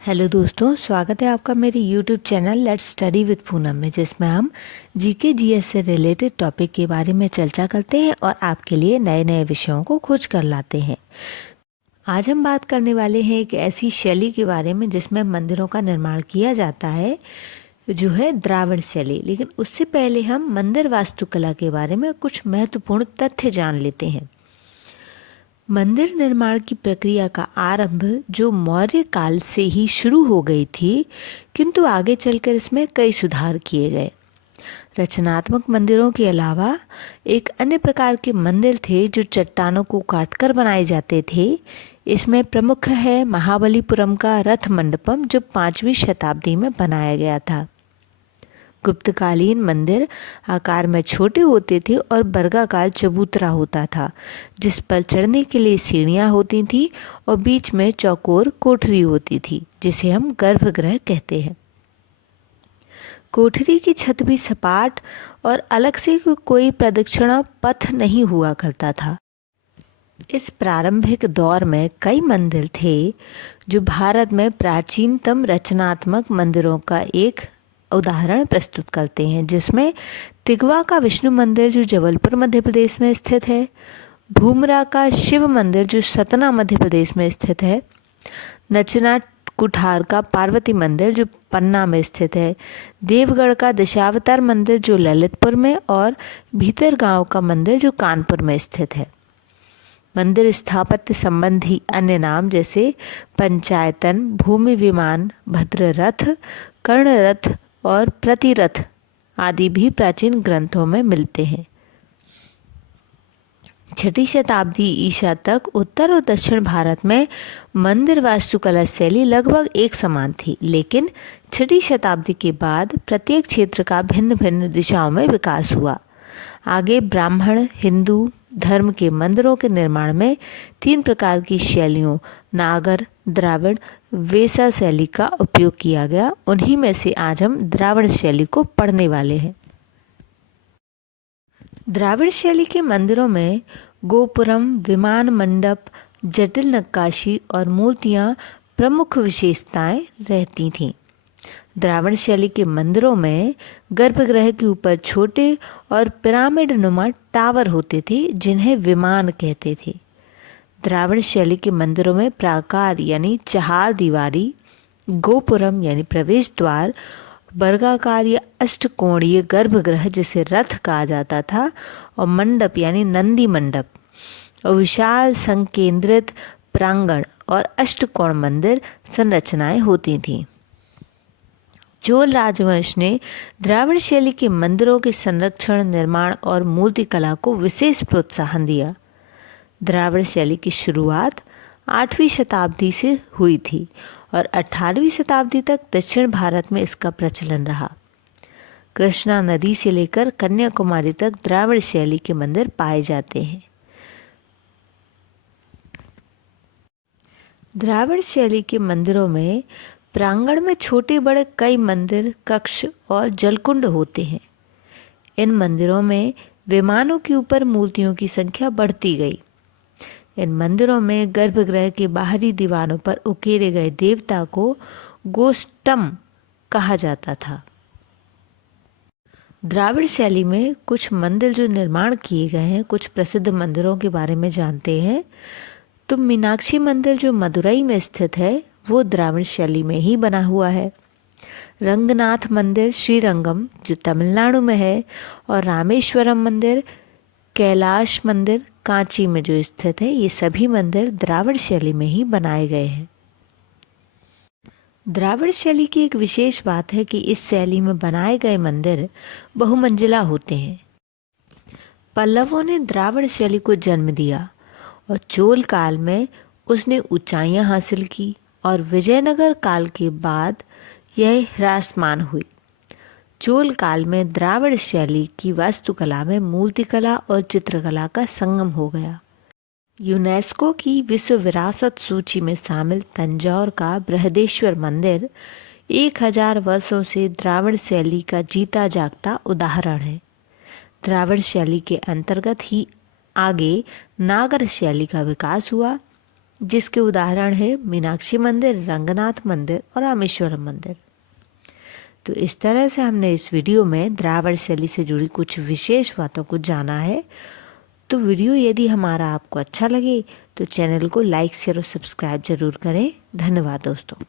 Hello दोस्तों, स्वागत है आपका मेरे YouTube channel let's study with Poonam में, जिसमें हम जीके जीएस से रिलेटेड टॉपिक के बारे में चर्चा करते हैं और आपके लिए नए नए विषयों को खोज कर लाते हैं। आज हम बात करने वाले हैं एक ऐसी शैली के बारे में जिसमें मंदिरों का निर्माण किया जाता है, जो है द्राविड़ शैली। लेकिन उससे पहले हम मंदिर वास्तुकला के बारे में कुछ महत्वपूर्ण तथ्य जान लेते हैं। मंदिर निर्माण की प्रक्रिया का आरंभ जो मौर्य काल से ही शुरू हो गई थी, किंतु आगे चलकर इसमें कई सुधार किए गए। रचनात्मक मंदिरों के अलावा एक अन्य प्रकार के मंदिर थे जो चट्टानों को काटकर बनाए जाते थे। इसमें प्रमुख है महाबलीपुरम का रथ मंडपम, जो 5वीं शताब्दी में बनाया गया था। गुप्तकालीन मंदिर आकार में छोटे होते थे और वर्गाकार चबूतरा होता था, जिस पर चढ़ने के लिए सीढ़ियां होती थीं और बीच में चौकोर कोठरी होती थी, जिसे हम गर्भगृह कहते हैं। कोठरी की छत भी सपाट और अलग से कोई प्रदक्षिणा पथ नहीं हुआ करता था। इस प्रारंभिक दौर में कई मंदिर थे जो भारत में प्राचीनतम रचनात्मक मंदिरों का एक उदाहरण प्रस्तुत करते हैं, जिसमें तिगवा का विष्णु मंदिर जो जबलपुर मध्य प्रदेश में स्थित है, भूमरा का शिव मंदिर जो सतना मध्य प्रदेश में स्थित है, नचना कुठार का पार्वती मंदिर जो पन्ना में स्थित है, देवगढ़ का दशावतार मंदिर जो ललितपुर में, और भीतरगांव का मंदिर जो कानपुर में स्थित है। मंदिर स्थापत्य संबंधी अन्य नाम जैसे पंचायतन, भूमि विमान, भद्ररथ, कर्णरथ और प्रतिरथ आदि भी प्राचीन ग्रंथों में मिलते हैं। 6ठी शताब्दी ईसा तक उत्तर और दक्षिण भारत में मंदिर वास्तुकला शैली लगभग एक समान थी, लेकिन 6ठी शताब्दी के बाद प्रत्येक क्षेत्र का भिन्न भिन्न दिशाओं में विकास हुआ। आगे ब्राह्मण हिंदू धर्म के मंदिरों के निर्माण में 3 प्रकार की शैलियों नागर, द्राविड़, वेसा शैली का उपयोग किया गया। उन्हीं में से आज हम द्राविड़ शैली को पढ़ने वाले हैं। द्राविड़ शैली के मंदिरों में गोपुरम, विमान मंडप, जटिल नक्काशी और मूर्तियां प्रमुख विशेषताएं रहती थीं। द्राविड़ शैली के मंदिरों में गर्भगृह के ऊपर छोटे और पिरामिड नुमा टावर होते थे, जिन्हें विमान कहते थे। द्राविड़ शैली के मंदिरों में प्राकार यानी चहार दीवारी, गोपुरम यानी प्रवेश द्वार, वर्गाकार या अष्टकोणीय गर्भगृह जिसे रथ कहा जाता था, और मंडप यानी नंदी मंडप, और विशाल संकेंद्रित प्रांगण और अष्टकोण मंदिर संरचनाएं होती थीं। चोल राजवंश ने द्राविड़ शैली के मंदिरों के संरक्षण, निर्माण और मूर्तिकला को विशेष प्रोत्साहन दिया। द्राविड़ शैली की शुरुआत 8वीं शताब्दी से हुई थी और 18वीं शताब्दी तक दक्षिण भारत में इसका प्रचलन रहा। कृष्णा नदी से लेकर कन्याकुमारी तक द्राविड़ शैली के मंदिर पाए जाते हैं। द्राविड़ शैली के मंदिरों में प्रांगण में छोटे बड़े कई मंदिर, कक्ष और जलकुंड होते हैं। इन मंदिरों में विमानों के ऊपर मूर्तियों की संख्या बढ़ती गई। इन मंदिरों में गर्भगृह के बाहरी दीवारों पर उकेरे गए देवता को गोष्टम कहा जाता था। द्राविड़ शैली में कुछ मंदिर जो निर्माण किए गए हैं, कुछ प्रसिद्ध मंदिरों के बारे में जानते हैं। तो मीनाक्षी मंदिर जो मदुरई में स्थित है, वो द्राविड़ शैली में ही बना हुआ है। रंगनाथ मंदिर श्रीरंगम जो तमिलनाडु में है, और रामेश्वरम मंदिर, कैलाश मंदिर कांची में जो स्थित है, ये सभी मंदिर द्राविड़ शैली में ही बनाए गए हैं। द्राविड़ शैली की एक विशेष बात है कि इस शैली में बनाए गए मंदिर बहुमंजिला होते हैं। पल्लवों ने द्राविड़ शैली को जन्म दिया और चोल काल में उसने ऊंचाइयां हासिल की, और विजयनगर काल के बाद यह ह्रासमान हुई। चोल काल में द्राविड़ शैली की वास्तुकला में मूर्तिकला और चित्रकला का संगम हो गया। यूनेस्को की विश्व विरासत सूची में शामिल तंजौर का बृहदेश्वर मंदिर 1000 वर्षों से द्राविड़ शैली का जीता जागता उदाहरण है। द्राविड़ शैली के अंतर्गत ही आगे नागर शैली का विकास हुआ। जिसके उदाहरण है मीनाक्षी मंदिर, रंगनाथ मंदिर और रामेश्वरम मंदिर। तो इस तरह से हमने इस वीडियो में द्राविड़ शैली से जुड़ी कुछ विशेष बातों को जाना है। तो वीडियो यदि हमारा आपको अच्छा लगे तो चैनल को लाइक, शेयर और सब्सक्राइब जरूर करें। धन्यवाद दोस्तों।